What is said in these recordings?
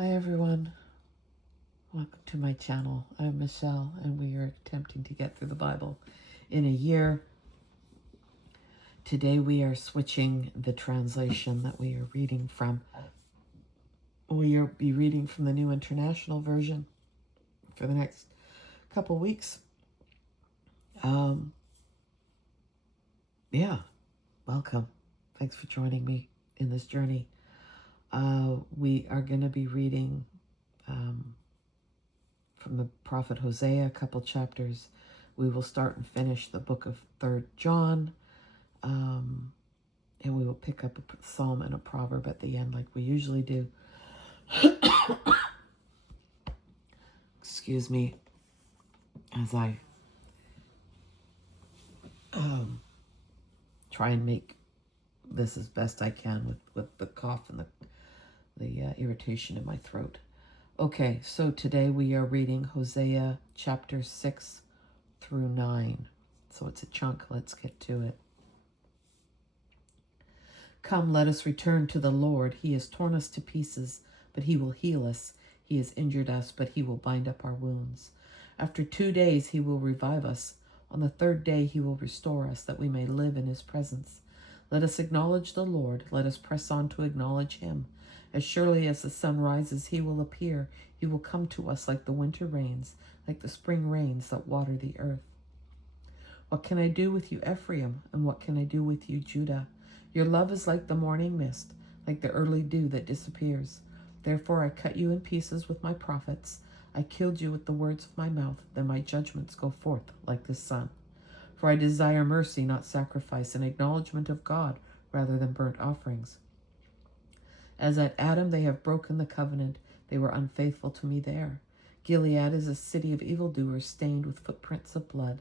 Hi everyone, welcome to my channel. I'm Michelle and we are attempting to get through the Bible in a year. Today we are switching the translation that we are reading from. We'll be reading from the New International Version for the next couple weeks. Welcome. Thanks for joining me in this journey. We are going to be reading from the prophet Hosea, a couple chapters. We will start and finish the book of 3rd John, and we will pick up a psalm and a proverb at the end like we usually do. Excuse me as I try and make this as best I can with the cough and the irritation in my throat. Okay, so today we are reading Hosea chapter 6 through 9. So it's a chunk. Let's get to it. Come, let us return to the Lord. He has torn us to pieces, but he will heal us. He has injured us, but he will bind up our wounds. After 2 days he will revive us. On the 3rd day he will restore us, that we may live in his presence. Let us acknowledge the Lord. Let us press on to acknowledge him. As surely as the sun rises, he will appear. He will come to us like the winter rains, like the spring rains that water the earth. What can I do with you, Ephraim? And what can I do with you, Judah? Your love is like the morning mist, like the early dew that disappears. Therefore I cut you in pieces with my prophets. I killed you with the words of my mouth. Then my judgments go forth like the sun. For I desire mercy, not sacrifice, and acknowledgement of God rather than burnt offerings. As at Adam they have broken the covenant. They were unfaithful to me there. Gilead is a city of evildoers stained with footprints of blood.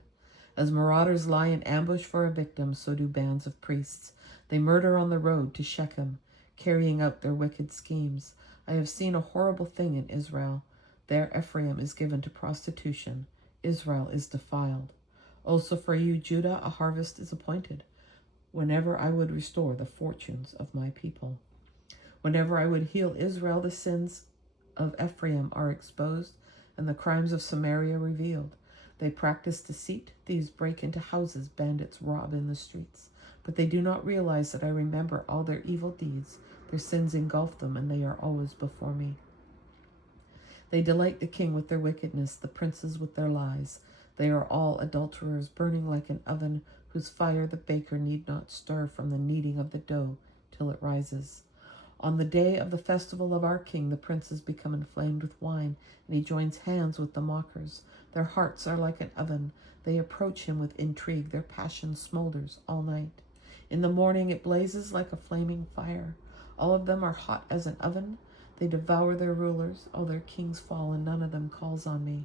As marauders lie in ambush for a victim, so do bands of priests. They murder on the road to Shechem, carrying out their wicked schemes. I have seen a horrible thing in Israel. There Ephraim is given to prostitution. Israel is defiled. Also for you, Judah, a harvest is appointed, whenever I would restore the fortunes of my people. Whenever I would heal Israel, the sins of Ephraim are exposed, and the crimes of Samaria revealed. They practice deceit, thieves break into houses, bandits rob in the streets. But they do not realize that I remember all their evil deeds. Their sins engulf them, and they are always before me. They delight the king with their wickedness, the princes with their lies. They are all adulterers, burning like an oven, whose fire the baker need not stir from the kneading of the dough till it rises. On the day of the festival of our king, the princes become inflamed with wine, and he joins hands with the mockers. Their hearts are like an oven. They approach him with intrigue. Their passion smolders all night. In the morning it blazes like a flaming fire. All of them are hot as an oven. They devour their rulers. All their kings fall, and none of them calls on me.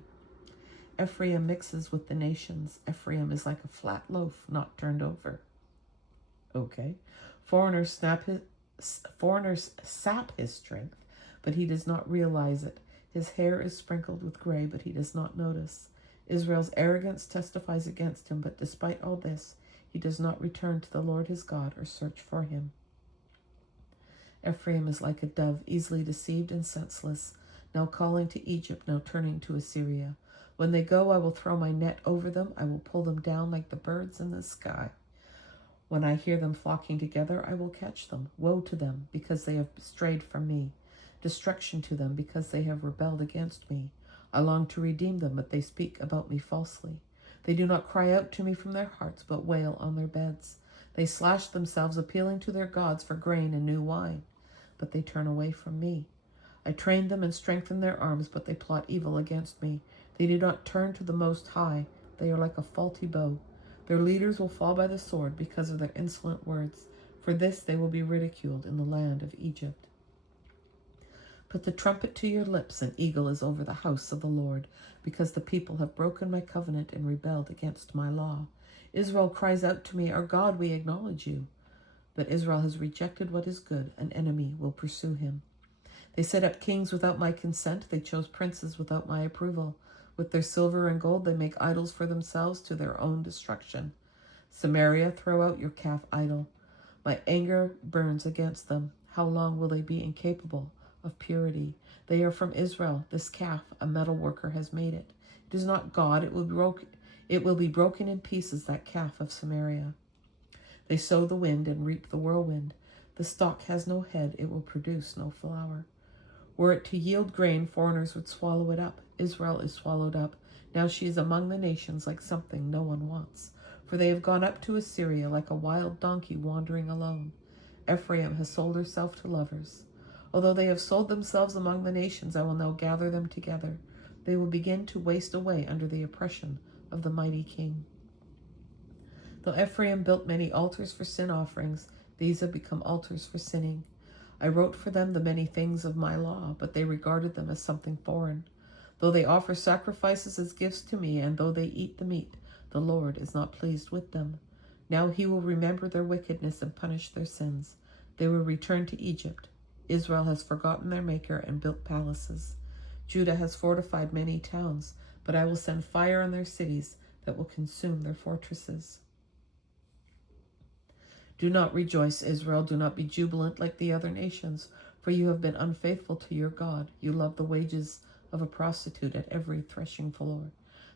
Ephraim mixes with the nations. Ephraim is like a flat loaf, not turned over. Okay. Foreigners sap his strength, but he does not realize it. His hair is sprinkled with gray, but he does not notice. Israel's arrogance testifies against him, but despite all this, he does not return to the Lord his God or search for him. Ephraim is like a dove, easily deceived and senseless, now calling to Egypt, now turning to Assyria. When they go, I will throw my net over them. I will pull them down like the birds in the sky. When I hear them flocking together, I will catch them. Woe to them, because they have strayed from me. Destruction to them, because they have rebelled against me. I long to redeem them, but they speak about me falsely. They do not cry out to me from their hearts, but wail on their beds. They slash themselves, appealing to their gods for grain and new wine, but they turn away from me. I train them and strengthen their arms, but they plot evil against me. They do not turn to the Most High. They are like a faulty bow. Their leaders will fall by the sword because of their insolent words. For this they will be ridiculed in the land of Egypt. Put the trumpet to your lips. An eagle is over the house of the Lord, because the people have broken my covenant and rebelled against my law. Israel cries out to me, our God, we acknowledge you. But Israel has rejected what is good. An enemy will pursue him. They set up kings without my consent. They chose princes without my approval. With their silver and gold, they make idols for themselves to their own destruction. Samaria, throw out your calf idol. My anger burns against them. How long will they be incapable of purity. They are from Israel. This calf, a metal worker has made it. It is not God. It will be broken in pieces, that calf of Samaria. They sow the wind and reap the whirlwind. The stalk has no head. It will produce no flower. Were it to yield grain, foreigners would swallow it up. Israel is swallowed up. Now she is among the nations like something no one wants. For they have gone up to Assyria like a wild donkey wandering alone. Ephraim has sold herself to lovers. Although they have sold themselves among the nations, I will now gather them together. They will begin to waste away under the oppression of the mighty king. Though Ephraim built many altars for sin offerings, these have become altars for sinning. I wrote for them the many things of my law, but they regarded them as something foreign. Though they offer sacrifices as gifts to me, and though they eat the meat, the Lord is not pleased with them. Now he will remember their wickedness and punish their sins. They will return to Egypt. Israel has forgotten their Maker and built palaces. Judah has fortified many towns, but I will send fire on their cities that will consume their fortresses. Do not rejoice, Israel. Do not be jubilant like the other nations, for you have been unfaithful to your God. You love the wages of a prostitute at every threshing floor.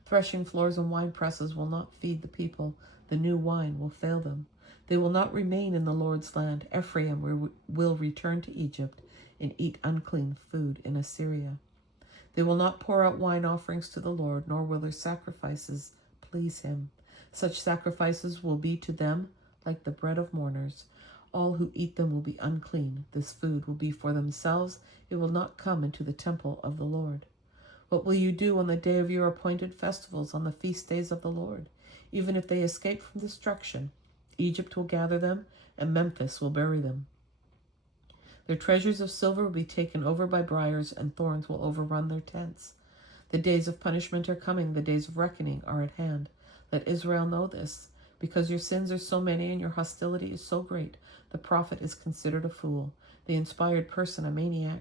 Threshing floors and wine presses will not feed the people. The new wine will fail them. They will not remain in the Lord's land. Ephraim will return to Egypt and eat unclean food in Assyria. They will not pour out wine offerings to the Lord, nor will their sacrifices please him. Such sacrifices will be to them like the bread of mourners. All who eat them will be unclean. This food will be for themselves. It will not come into the temple of the Lord. What will you do on the day of your appointed festivals, on the feast days of the Lord? Even if they escape from destruction, Egypt will gather them, and Memphis will bury them. Their treasures of silver will be taken over by briars, and thorns will overrun their tents. The days of punishment are coming. The days of reckoning are at hand. Let Israel know this. Because your sins are so many and your hostility is so great, the prophet is considered a fool, the inspired person a maniac.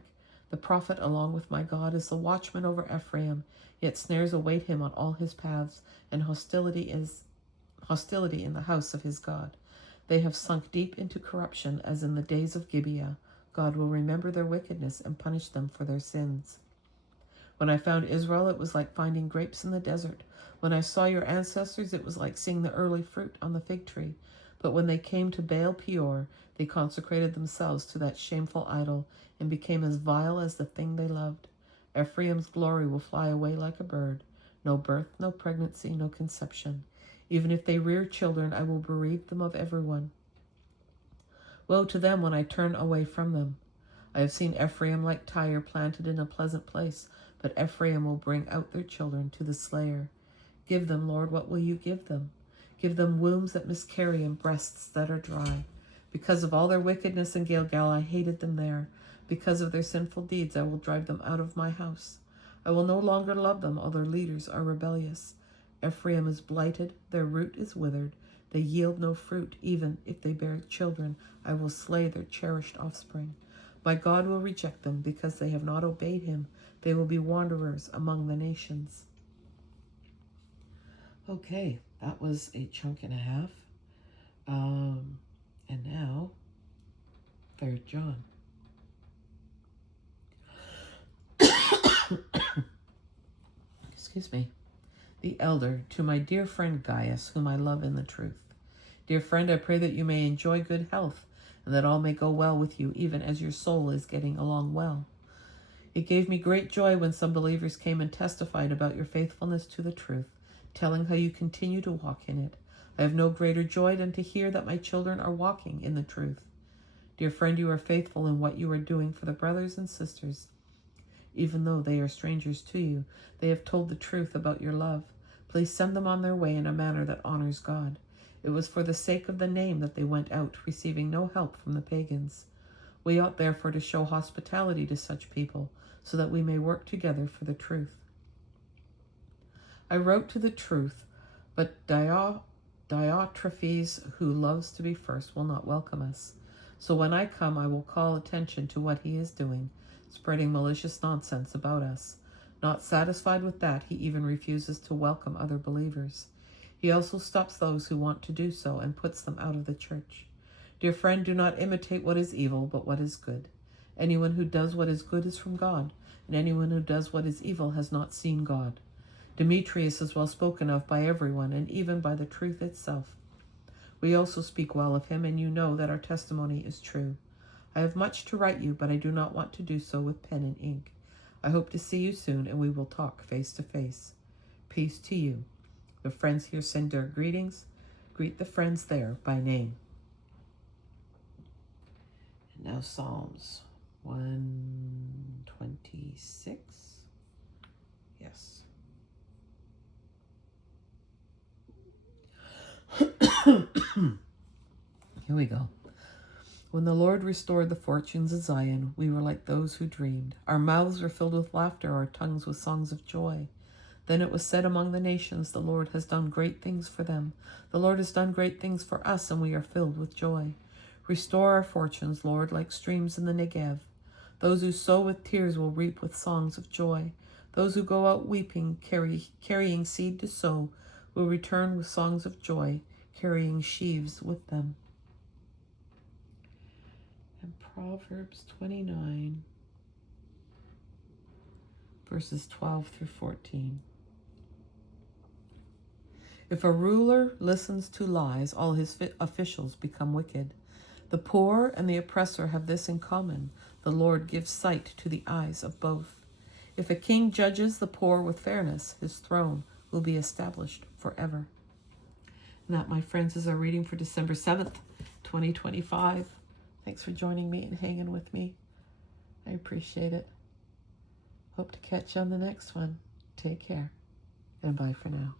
The prophet, along with my God, is the watchman over Ephraim, yet snares await him on all his paths, and hostility in the house of his God. They have sunk deep into corruption, as in the days of Gibeah. God will remember their wickedness and punish them for their sins. When I found Israel, it was like finding grapes in the desert. When I saw your ancestors, it was like seeing the early fruit on the fig tree. But when they came to Baal Peor, they consecrated themselves to that shameful idol and became as vile as the thing they loved. Ephraim's glory will fly away like a bird. No birth, no pregnancy, no conception. Even if they rear children, I will bereave them of everyone. Woe to them when I turn away from them. I have seen Ephraim like Tyre planted in a pleasant place, but Ephraim will bring out their children to the slayer. Give them, Lord, what will you give them? Give them wombs that miscarry and breasts that are dry. Because of all their wickedness in Gilgal, I hated them there. Because of their sinful deeds, I will drive them out of my house. I will no longer love them, all their leaders are rebellious. Ephraim is blighted, their root is withered. They yield no fruit, even if they bear children. I will slay their cherished offspring. My God will reject them because they have not obeyed him. They will be wanderers among the nations. Okay, that was a chunk and a half. And now, 3 John. Excuse me. The elder, to my dear friend Gaius, whom I love in the truth. Dear friend, I pray that you may enjoy good health, and that all may go well with you, even as your soul is getting along well. It gave me great joy when some believers came and testified about your faithfulness to the truth, telling how you continue to walk in it. I have no greater joy than to hear that my children are walking in the truth. Dear friend, you are faithful in what you are doing for the brothers and sisters. Even though they are strangers to you, they have told the truth about your love. Please send them on their way in a manner that honors God. It was for the sake of the name that they went out, receiving no help from the pagans. We ought therefore to show hospitality to such people, so that we may work together for the truth. I wrote to the truth, but Diotrephes, who loves to be first, will not welcome us. So when I come, I will call attention to what he is doing, spreading malicious nonsense about us. Not satisfied with that, he even refuses to welcome other believers. He also stops those who want to do so and puts them out of the church. Dear friend, do not imitate what is evil, but what is good. Anyone who does what is good is from God, and anyone who does what is evil has not seen God. Demetrius is well spoken of by everyone, and even by the truth itself. We also speak well of him, and you know that our testimony is true. I have much to write you, but I do not want to do so with pen and ink. I hope to see you soon, and we will talk face to face. Peace to you. The friends here send their greetings. Greet the friends there by name. And now Psalms 126. Yes. Here we go. When the Lord restored the fortunes of Zion, we were like those who dreamed. Our mouths were filled with laughter, our tongues with songs of joy. Then it was said among the nations, the Lord has done great things for them. The Lord has done great things for us, and we are filled with joy. Restore our fortunes, Lord, like streams in the Negev. Those who sow with tears will reap with songs of joy. Those who go out weeping, carrying seed to sow, will return with songs of joy, carrying sheaves with them. And Proverbs 29, verses 12 through 14. If a ruler listens to lies, all his officials become wicked. The poor and the oppressor have this in common. The Lord gives sight to the eyes of both. If a king judges the poor with fairness, his throne will be established forever. And that, my friends, is our reading for December 7th, 2025. Thanks for joining me and hanging with me. I appreciate it. Hope to catch you on the next one. Take care, and bye for now.